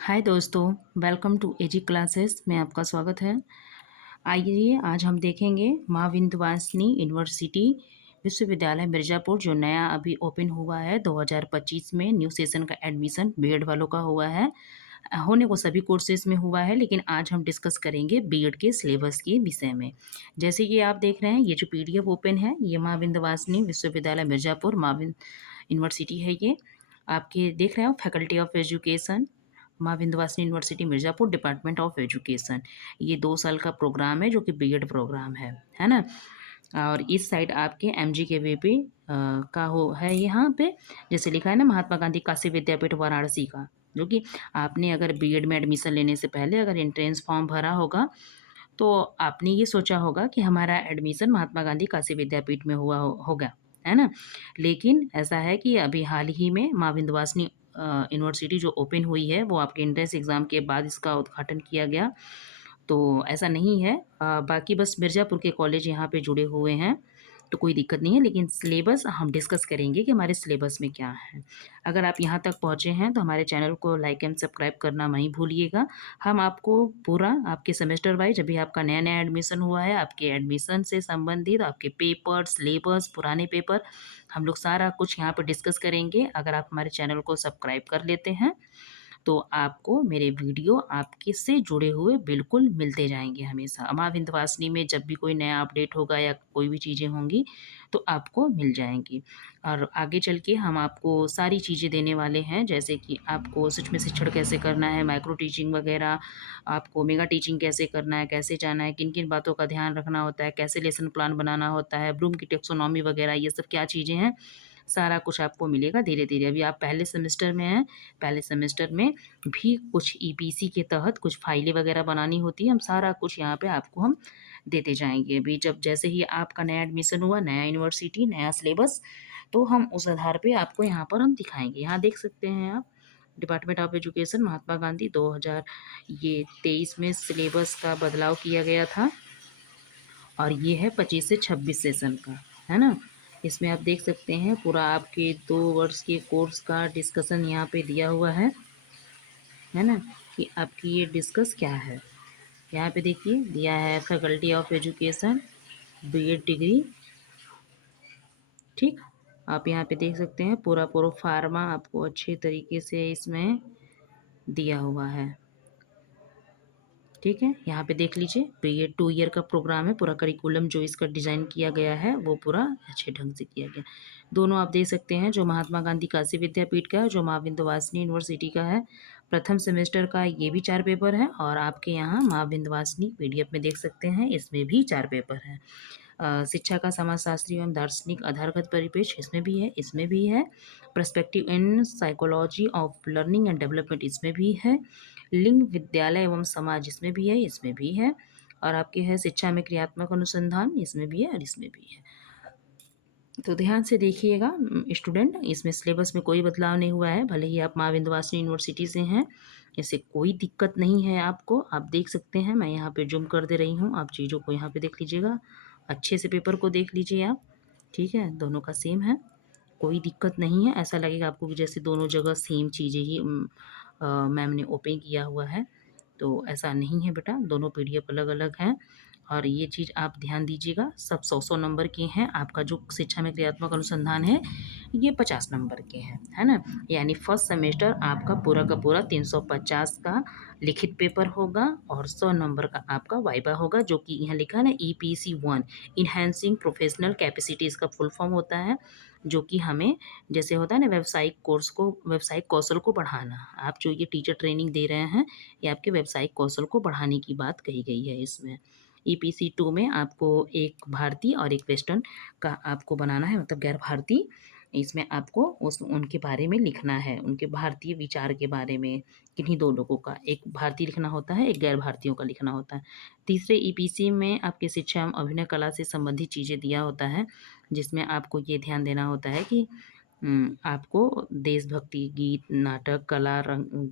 हाय दोस्तों, welcome to AG classes में आपका स्वागत है। आइए आज हम देखेंगे माँ विंध्यवासिनी यूनिवर्सिटी विश्वविद्यालय मिर्ज़ापुर जो नया अभी ओपन हुआ है 2025 में। न्यू सेशन का एडमिशन बीएड वालों का हुआ है। होने को सभी कोर्सेज में हुआ है, लेकिन आज हम डिस्कस करेंगे बीएड के सिलेबस के विषय में। जैसे कि आप देख रहे हैं, ये जो पीडीएफ ओपन है ये माँ विंध्यवासिनी विश्वविद्यालय मिर्ज़ापुर यूनिवर्सिटी है। ये आपके देख रहे हो फैकल्टी ऑफ एजुकेशन माँ Vindhyavasini university Mirzapur, department of education. ये 2 साल का प्रोग्राम है जो कि बीएड प्रोग्राम है ना। और इस साइड आपके MGKVP का हो है यहाँ पे, जैसे लिखा है ना महात्मा गांधी काशी विद्यापीठ वाराणसी का। जो कि आपने अगर बीएड में एडमिशन लेने से पहले अगर एंट्रेंस फॉर्म भरा होगा तो आपने ये सोचा होगा कि हमारा एडमिशन महात्मा गांधी काशी विद्यापीठ में होगा, है ना। लेकिन ऐसा है कि अभी हाल ही में माँ विंध्यवासिनी यूनिवर्सिटी जो ओपन हुई है वो आपके एंट्रेंस एग्ज़ाम के बाद इसका उद्घाटन किया गया। तो ऐसा नहीं है। बाकी बस मिर्ज़ापुर के कॉलेज यहाँ पे जुड़े हुए हैं तो कोई दिक्कत नहीं है, लेकिन सिलेबस हम डिस्कस करेंगे कि हमारे सिलेबस में क्या है। अगर आप यहाँ तक पहुँचे हैं तो हमारे चैनल को लाइक एंड सब्सक्राइब करना नहीं भूलिएगा। हम आपको पूरा आपके सेमेस्टर वाइज, अभी आपका नया नया एडमिशन हुआ है, आपके एडमिशन से संबंधित आपके पेपर, सिलेबस, पुराने पेपर, हम लोग सारा कुछ यहाँ पर डिस्कस करेंगे। अगर आप हमारे चैनल को सब्सक्राइब कर लेते हैं तो आपको मेरे वीडियो आपके से जुड़े हुए बिल्कुल मिलते जाएंगे हमेशा। माँ विंध्यवासिनी में जब भी कोई नया अपडेट होगा या कोई भी चीज़ें होंगी तो आपको मिल जाएंगी। और आगे चल के हम आपको सारी चीज़ें देने वाले हैं, जैसे कि आपको सच में शिक्षण कैसे करना है, माइक्रो टीचिंग वगैरह, आपको मेगा टीचिंग कैसे करना है, कैसे जाना है, किन किन बातों का ध्यान रखना होता है, कैसे लेसन प्लान बनाना होता है, ब्लूम की टेक्सोनॉमी वगैरह, ये सब क्या चीज़ें हैं, सारा कुछ आपको मिलेगा धीरे धीरे। अभी आप पहले सेमेस्टर में हैं, पहले सेमेस्टर में भी कुछ ईपीसी के तहत कुछ फाइलें वगैरह बनानी होती है, हम सारा कुछ यहाँ पे आपको हम देते जाएंगे। अभी जब जैसे ही आपका नया एडमिशन हुआ, नया यूनिवर्सिटी, नया सिलेबस, तो हम उस आधार पे आपको यहाँ पर हम दिखाएंगे। यहाँ देख सकते हैं आप, department of education Mahatma Gandhi 2023 में सिलेबस का बदलाव किया गया था और ये है 25 से 26 सेशन का, है ना। इसमें आप देख सकते हैं पूरा आपके 2 वर्ष के कोर्स का डिस्कशन यहाँ पे दिया हुआ है ना, कि आपकी ये डिस्कस क्या है। यहाँ पे देखिए दिया है faculty of education, BEd degree, ठीक। आप यहाँ पे देख सकते हैं पूरा पूरा फार्मा आपको अच्छे तरीके से इसमें दिया हुआ है, ठीक है। यहाँ पे देख लीजिए, तो ये 2 ईयर का प्रोग्राम है। पूरा करिकुलम जो इसका डिज़ाइन किया गया है वो पूरा अच्छे ढंग से किया गया। दोनों आप देख सकते हैं, जो महात्मा गांधी काशी विद्यापीठ का है, जो माँ विंध्यवासिनी यूनिवर्सिटी का है। प्रथम सेमेस्टर का ये भी 4 पेपर है और आपके यहाँ माँ विंध्यवासिनी पीडीएफ में देख सकते हैं इसमें भी 4 पेपर हैं। शिक्षा का समाजशास्त्री एवं दार्शनिक आधारगत परिपेक्ष इसमें भी है, इसमें भी है। Perspective in psychology of learning and development इसमें भी है। लिंग विद्यालय एवं समाज इसमें भी है, इसमें भी है। और आपके है शिक्षा में क्रियात्मक अनुसंधान इसमें भी है और इसमें भी है। तो ध्यान से देखिएगा स्टूडेंट, इसमें सिलेबस में कोई बदलाव नहीं हुआ है। भले ही आप माँ विंध्यवासिनी यूनिवर्सिटी से हैं, इससे कोई दिक्कत नहीं है आपको। आप देख सकते हैं, मैं यहाँ पे जूम कर दे रही हूँ, आप चीज़ों को यहाँ पे देख लीजिएगा, अच्छे से पेपर को देख लीजिए आप, ठीक है। दोनों का सेम है, कोई दिक्कत नहीं है। ऐसा लगेगा आपको कि जैसे दोनों जगह सेम चीज़ें ही मैम ने ओपन किया हुआ है, तो ऐसा नहीं है बेटा, दोनों पीडीएफ अलग अलग हैं। और ये चीज़ आप ध्यान दीजिएगा, सब 100-100 नंबर के हैं। आपका जो शिक्षा में क्रियात्मक अनुसंधान है ये 50 नंबर के हैं, है ना। यानी फर्स्ट सेमेस्टर आपका पूरा का पूरा 350 का लिखित पेपर होगा और 100 नंबर का आपका वाइवा होगा, जो कि यहाँ लिखा है ना EPC 1, इन्हेंसिंग प्रोफेशनल कैपेसिटी इसका फुल फॉर्म होता है। जो कि हमें जैसे होता है ना व्यावसायिक कोर्स को, व्यावसायिक कौशल को बढ़ाना, आप जो ये टीचर ट्रेनिंग दे रहे हैं ये आपके व्यावसायिक कौशल को बढ़ाने की बात कही गई है इसमें। EPC 2 में आपको एक भारतीय और एक वेस्टर्न का आपको बनाना है, मतलब गैर भारतीय। इसमें आपको उस उनके बारे में लिखना है, उनके भारतीय विचार के बारे में। किन्हीं दो लोगों का, एक भारतीय लिखना होता है, एक गैर भारतीयों का लिखना होता है। तीसरे EPC में आपके शिक्षा एवं अभिनय कला से संबंधित चीज़ें दिया होता है, जिसमें आपको ये ध्यान देना होता है कि आपको देशभक्ति गीत, नाटक, कला,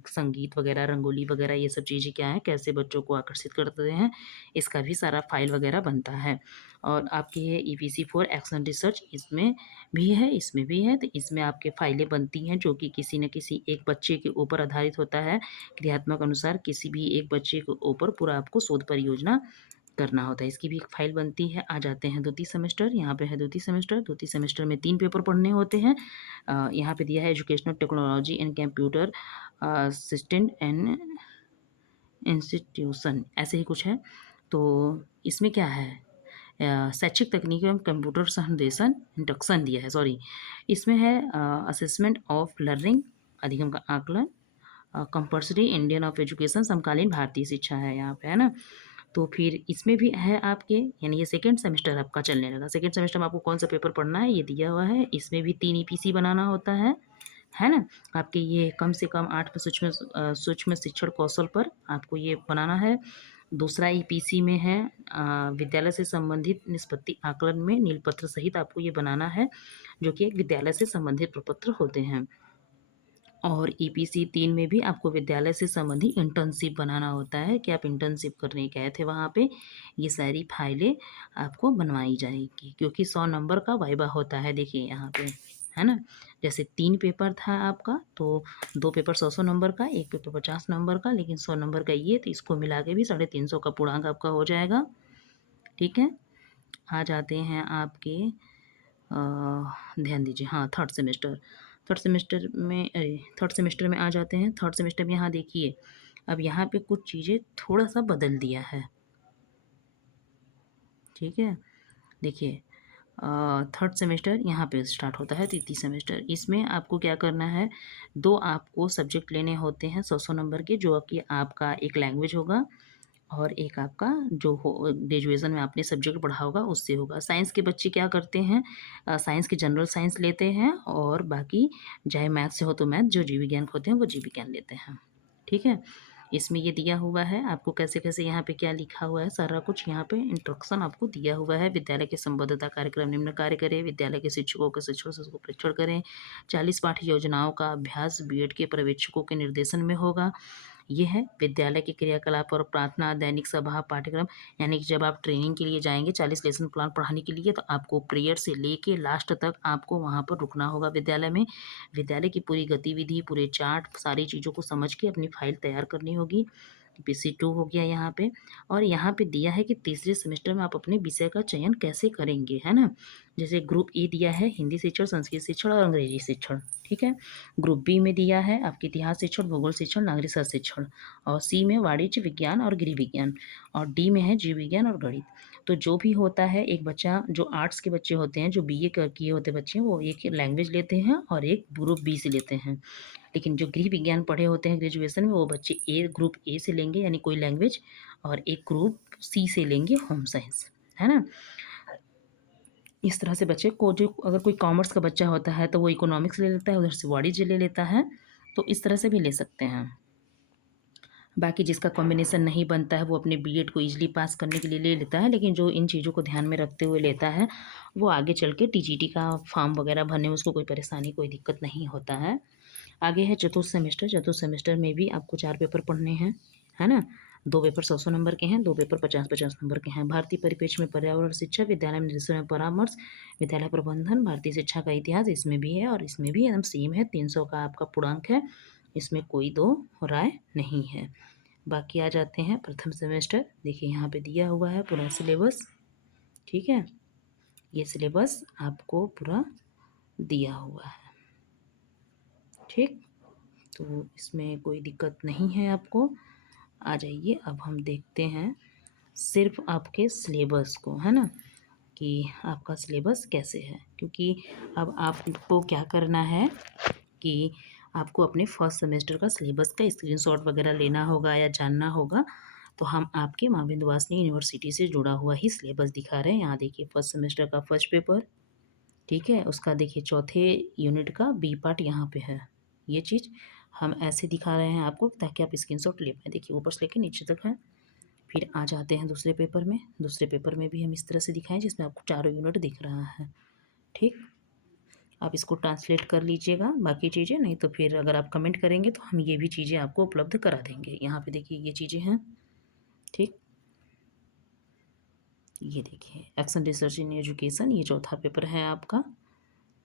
संगीत वगैरह, रंगोली वगैरह ये सब चीज़ें क्या हैं, कैसे बच्चों को आकर्षित करते हैं, इसका भी सारा फ़ाइल वगैरह बनता है। और आपकी ये EPC फॉर एक्शन रिसर्च इसमें भी है, इसमें भी है। तो इसमें आपके फ़ाइलें बनती हैं जो कि किसी न किसी एक बच्चे के ऊपर आधारित होता है। क्रियात्मक अनुसार किसी भी एक बच्चे के ऊपर पूरा आपको शोध परियोजना करना होता है। इसकी भी एक फ़ाइल बनती है। आ जाते हैं द्वितीय सेमेस्टर, यहाँ पे है द्वितीय सेमेस्टर। द्वितीय सेमेस्टर में 3 पेपर पढ़ने होते हैं। यहाँ पे दिया है educational technology and computer system and institution, ऐसे ही कुछ है। तो इसमें क्या है, शैक्षिक तकनीक एवं कंप्यूटर संदेशन इंडक्शन दिया है, सॉरी। इसमें है असेसमेंट ऑफ लर्निंग, अधिगम का आकलन, कंपल्सरी इंडियन ऑफ एजुकेशन, समकालीन भारतीय शिक्षा है यहाँ पे, है ना। तो फिर इसमें भी है आपके, यानी ये सेकेंड सेमेस्टर आपका चलने लगा। सेकेंड सेमेस्टर में आपको कौन सा पेपर पढ़ना है ये दिया हुआ है। इसमें भी 3 EPC बनाना होता है ना। आपके ये कम से कम 8 पे सूक्ष्म शिक्षण कौशल पर आपको ये बनाना है। दूसरा EPC में है विद्यालय से संबंधित निष्पत्ति आकलन में नीलपत्र सहित आपको ये बनाना है, जो कि एक विद्यालय से संबंधित प्रपत्र होते हैं। और EPC 3 में भी आपको विद्यालय से संबंधित इंटर्नशिप बनाना होता है कि आप इंटर्नशिप करने गए थे वहाँ पे। ये सारी फाइलें आपको बनवाई जाएगी, क्योंकि 100 नंबर का वाइवा होता है। देखिए यहाँ पे, है ना। जैसे 3 पेपर था आपका, तो 2 पेपर 100-100 नंबर का, 1 पेपर 50 नंबर का, लेकिन 100 नंबर का ये, तो इसको मिला के भी 350 का पूर्णांक आपका हो जाएगा। ठीक है। आ जाते हैं आपके ध्यान दीजिए, हाँ, थर्ड सेमेस्टर। थर्ड सेमेस्टर में आ जाते हैं। थर्ड सेमेस्टर में यहाँ देखिए, अब यहाँ पे कुछ चीज़ें थोड़ा सा बदल दिया है। ठीक है, देखिए थर्ड सेमेस्टर यहाँ पे स्टार्ट होता है। तृतीय सेमेस्टर, इसमें आपको क्या करना है, 2 आपको सब्जेक्ट लेने होते हैं 100-100 नंबर के, जो कि आपका एक लैंग्वेज होगा और एक आपका जो हो ग्रेजुएशन में आपने सब्जेक्ट पढ़ा होगा उससे होगा। साइंस के बच्चे क्या करते हैं, साइंस के जनरल साइंस लेते हैं, और बाकी चाहे मैथ से हो तो मैथ, जो जीव विज्ञान होते हैं वो जीव विज्ञान लेते हैं। ठीक है। इसमें ये दिया हुआ है आपको कैसे कैसे, यहाँ पे क्या लिखा हुआ है सारा कुछ, यहाँ पे इंस्ट्रक्शन आपको दिया हुआ है। विद्यालय के संबद्धता कार्यक्रम निम्न कार्य करें, विद्यालय के शिक्षकों के शिक्षण से उसको परीक्षण करें, 40 पाठ्य योजनाओं का अभ्यास बीएड के पर्यवेक्षकों के निर्देशन में होगा। ये है विद्यालय के क्रियाकलाप और प्रार्थना, दैनिक सभा, पाठ्यक्रम, यानी कि जब आप ट्रेनिंग के लिए जाएंगे 40 लेसन प्लान पढ़ाने के लिए, तो आपको प्रेयर से लेके लास्ट तक आपको वहाँ पर रुकना होगा विद्यालय में। विद्यालय की पूरी गतिविधि, पूरे चार्ट, सारी चीज़ों को समझ के अपनी फाइल तैयार करनी होगी। PC2 हो गया यहाँ पे। और यहाँ पे दिया है कि तीसरे सेमेस्टर में आप अपने विषय का चयन कैसे करेंगे, है ना। जैसे ग्रुप E दिया है हिंदी शिक्षण, संस्कृत शिक्षण और अंग्रेजी शिक्षण। ठीक है। ग्रुप B में दिया है आपके इतिहास शिक्षण, भूगोल शिक्षण, नागरिक शास्त्र शिक्षण। और C में वाणिज्य विज्ञान और गृह विज्ञान। और D में है जीव विज्ञान और गणित। तो जो भी होता है, एक बच्चा जो आर्ट्स के बच्चे होते हैं, जो BA किए होते बच्चे, वो एक लैंग्वेज लेते हैं और एक ग्रुप B से लेते हैं। लेकिन जो गृह विज्ञान पढ़े होते हैं ग्रेजुएशन में, वो बच्चे ग्रुप A से लेंगे, यानी कोई लैंग्वेज, और एक ग्रुप C से लेंगे होम साइंस, है ना। इस तरह से बच्चे को, जो अगर कोई कॉमर्स का बच्चा होता है तो वो इकोनॉमिक्स ले लेता है, उधर से वाणिज्य ले लेता है, तो इस तरह से भी ले सकते हैं। बाकी जिसका कॉम्बिनेशन नहीं बनता है वो अपने बीएड को ईजिली पास करने के लिए ले लेता है, लेकिन जो इन चीज़ों को ध्यान में रखते हुए लेता है वो आगे चल के TGT का फॉर्म वगैरह भरने में उसको कोई परेशानी, कोई दिक्कत नहीं होता है। आगे है चतुर्थ सेमेस्टर। चतुर्थ सेमेस्टर में भी आपको 4 पेपर पढ़ने हैं, है ना। 2 पेपर 100-100 नंबर के हैं, 2 पेपर 50-50 नंबर के हैं। भारतीय परिप्रेक्ष्य में पर्यावरण शिक्षा, विद्यालय में निर्देशन में परामर्श, विद्यालय प्रबंधन, भारतीय शिक्षा का इतिहास, इसमें भी है और इसमें भी एकदम सेम है। 300 का आपका पूर्णांक है, इसमें कोई दो राय नहीं है। बाकी आ जाते हैं प्रथम सेमेस्टर। देखिए यहाँ पे दिया हुआ है पूरा सिलेबस। ठीक है, ये सिलेबस आपको पूरा दिया हुआ है। ठीक, तो इसमें कोई दिक्कत नहीं है आपको। आ जाइए, अब हम देखते हैं सिर्फ आपके सिलेबस को, है ना, कि आपका सिलेबस कैसे है। क्योंकि अब आपको क्या करना है कि आपको अपने फर्स्ट सेमेस्टर का सिलेबस का स्क्रीनशॉट वगैरह लेना होगा या जानना होगा। तो हम आपके माँ विंध्यवासिनी यूनिवर्सिटी से जुड़ा हुआ ही सिलेबस दिखा रहे हैं। यहाँ देखिए फर्स्ट सेमेस्टर का फर्स्ट पेपर, ठीक है, उसका देखिए चौथे यूनिट का B पार्ट यहाँ पे है। ये चीज़ हम ऐसे दिखा रहे हैं आपको ताकि आप स्क्रीनशॉट ले पाएँ। देखिए ऊपर से लेकर नीचे तक है। फिर आ जाते हैं दूसरे पेपर में। दूसरे पेपर में भी हम इस तरह से दिखाएं जिसमें आपको चारों यूनिट दिख रहा है। ठीक, आप इसको ट्रांसलेट कर लीजिएगा बाकी चीज़ें, नहीं तो फिर अगर आप कमेंट करेंगे तो हम ये भी चीज़ें आपको उपलब्ध करा देंगे। यहाँ पे देखिए ये चीज़ें हैं, ठीक। ये देखिए एक्शन रिसर्च इन एजुकेशन, ये चौथा पेपर है आपका।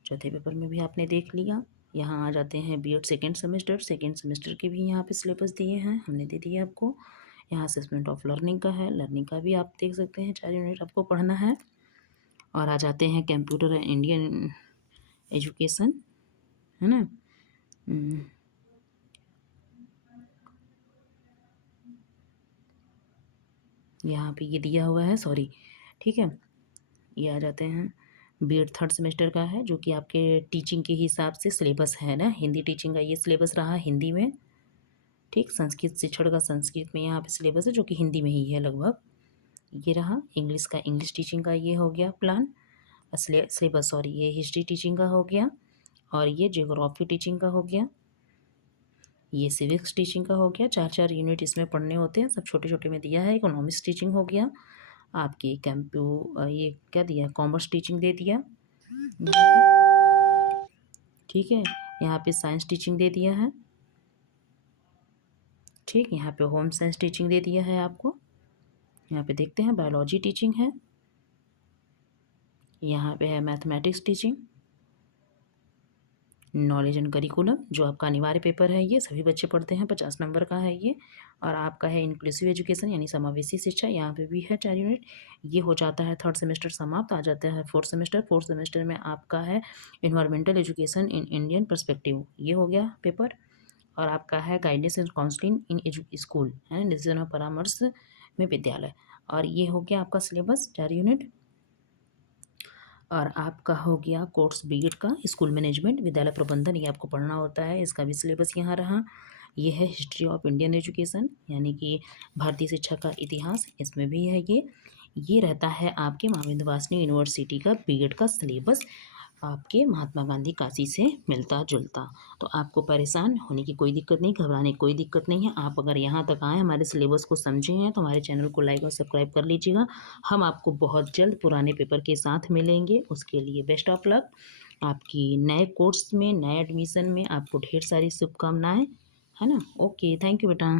चौथे पेपर में भी आपने देख लिया। यहाँ आ जाते हैं बीएड सेकेंड सेमेस्टर के भी यहाँ पे सिलेबस दिए हैं, हमने दे दिए आपको। यहाँ असेसमेंट ऑफ लर्निंग का है, लर्निंग का भी आप देख सकते हैं, 4 यूनिट आपको पढ़ना है। और आ जाते हैं कंप्यूटर एंड इंडियन एजुकेशन, है ना। यहाँ पे ये दिया हुआ है, सॉरी, ठीक है। ये आ जाते हैं बीएड थर्ड सेमेस्टर का है, जो कि आपके टीचिंग के हिसाब से सिलेबस है ना, हिंदी टीचिंग का ये सिलेबस रहा हिंदी में, ठीक। संस्कृत शिक्षण का संस्कृत में यहाँ पे सिलेबस है, जो कि हिंदी में ही है लगभग। ये रहा इंग्लिश का, इंग्लिश टीचिंग का ये हो गया प्लान सिलेबस, सॉरी, ये हिस्ट्री टीचिंग का हो गया, और ये ज्योग्राफी टीचिंग का हो गया, ये सिविक्स टीचिंग का हो गया। 4-4 यूनिट इसमें पढ़ने होते हैं, सब छोटे छोटे में दिया है। इकोनॉमिक्स टीचिंग हो गया आपकी, ये क्या दिया, कॉमर्स टीचिंग दे दिया, ठीक है। यहाँ पे साइंस टीचिंग दे दिया है, ठीक। यहाँ पे होम साइंस टीचिंग दे दिया है आपको। यहाँ पे देखते हैं बायोलॉजी टीचिंग है, यहाँ पे है mathematics teaching, knowledge and curriculum, जो आपका अनिवार्य पेपर है, ये सभी बच्चे पढ़ते हैं, 50 नंबर का है ये। और आपका है इंक्लूसिव एजुकेशन, यानी समावेशी शिक्षा, यहाँ पे भी है 4 यूनिट। ये हो जाता है थर्ड सेमेस्टर समाप्त, आ जाता है फोर्थ सेमेस्टर। फोर्थ सेमेस्टर में आपका है environmental education in Indian perspective, ये हो गया पेपर। और आपका है guidance and counselling in school, है डिसीजन और परामर्श में विद्यालय। और ये हो गया आपका सिलेबस 4 यूनिट। और आपका हो गया कोर्स बीएड का स्कूल मैनेजमेंट विद्यालय प्रबंधन, ये आपको पढ़ना होता है, इसका भी सिलेबस यहाँ रहा। ये है हिस्ट्री ऑफ इंडियन एजुकेशन, यानी कि भारतीय शिक्षा का इतिहास, इसमें भी है ये रहता है आपके माँ विंध्यवासिनी यूनिवर्सिटी का बीएड का सिलेबस, आपके महात्मा गांधी काशी से मिलता जुलता। तो आपको परेशान होने की कोई दिक्कत नहीं, घबराने की कोई दिक्कत नहीं है। आप अगर यहाँ तक आए, हमारे सिलेबस को समझे हैं, तो हमारे चैनल को लाइक और सब्सक्राइब कर लीजिएगा। हम आपको बहुत जल्द पुराने पेपर के साथ मिलेंगे, उसके लिए बेस्ट ऑफ लक। आपकी नए कोर्स में, नए एडमिशन में आपको ढेर सारी शुभकामनाएं, है ना। ओके, थैंक यू बेटा।